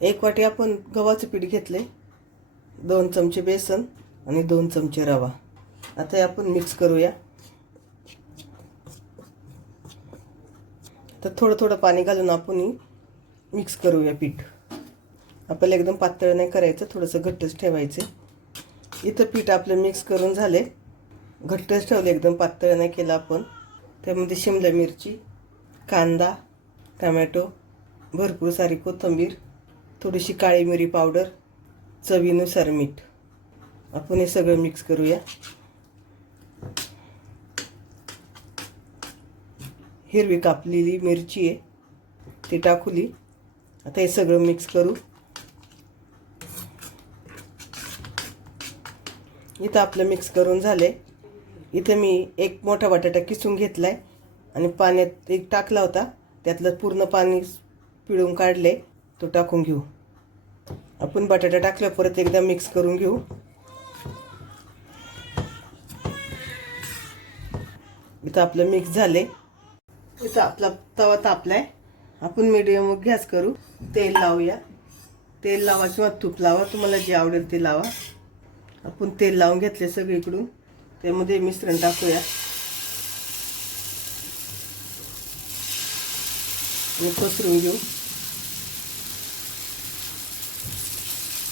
1 वाटी आपण गव्हाचं पीठ घेतले, 2 चमचे बेसन आणि 2 चमचे रवा. आता आपण मिक्स करूया. तर थोडं थोडं पाणी घालून आपण मिक्स करूया पीठ. आपल्याला एकदम पातळ नाही करायचं, थोडंसं घट्टच ठेवायचं. इथं पीठ आपलं मिक्स करून झाले, घट्टच ठेवलं, एकदम पातळ नाही केलं आपण. त्यामध्ये शिमला मिरची, कांदा, टमॅटो, भरपूर सारी कोथिंबीर, थोडीशी काळी मिरी पावडर, चवीनुसार मीठ. आपण हे सगळं मिक्स करूया. हिरवी कापलेली मिरची आहे ती टाकूली. आता हे सगळं मिक्स करू. इथं आपलं मिक्स करून झाले. इथं मी 1 मोठा बटाटा किसून घेतला आहे आणि पाण्यात एक टाकला होता, त्यातलं पूर्ण पाणी पिळून काढले. तो टाकून घेऊ. आपण बटाटा टाकला, परत एकदा मिक्स करून घेऊ. इथं आपलं मिक्स झाले. इथं आपला तवा तापलाय. आपण मीडियम गॅस करू. तेल लावूया. तेल लावा किंवा तूप लावा, तुम्हाला जे आवडेल ते लावा. आपण तेल लावून घेतले सगळीकडून. त्यामध्ये मिश्रण टाकूया आणि पसरून घेऊ.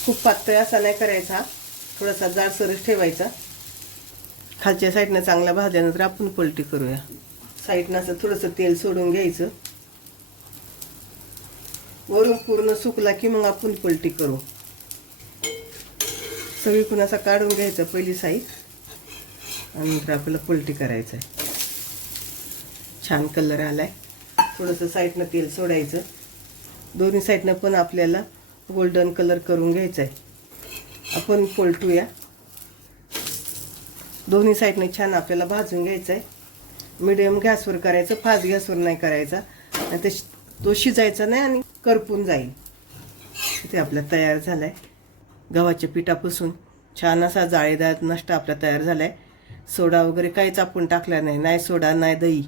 खूप पातळ असा नाही करायचा, थोडासा जाडसरच ठेवायचा. खालच्या साईडनं चांगला भाजल्यानंतर आपण पलटी करूया. साईडनं असं थोडंसं तेल सोडून घ्यायचं. वरून पूर्ण सुकला की मग आपण पलटी करू. सगळीकडून असा काढून घ्यायचा पहिली साईड आणि नंतर आपल्याला पलटी करायचं आहे. छान कलर आलाय. थोडंसं साईडनं तेल सोडायचं. दोन्ही साईडनं पण आपल्याला गोल्डन कलर करून घ्यायचा आहे. आपण पलटूया. दोन्ही साईडने छान आपल्याला भाजून घ्यायचं आहे. मीडियम गॅसवर करायचं, फास्ट गॅसवर नाही करायचा, आणि तो शिजायचा नाही आणि करपून जाईल. इथे आपला तयार झालाय. गव्हाच्या पिठापासून छान असा जाळीदार नाश्ता आपला तयार झालाय. सोडा वगैरे काहीच आपण टाकला नाही, नाही सोडा नाही दही.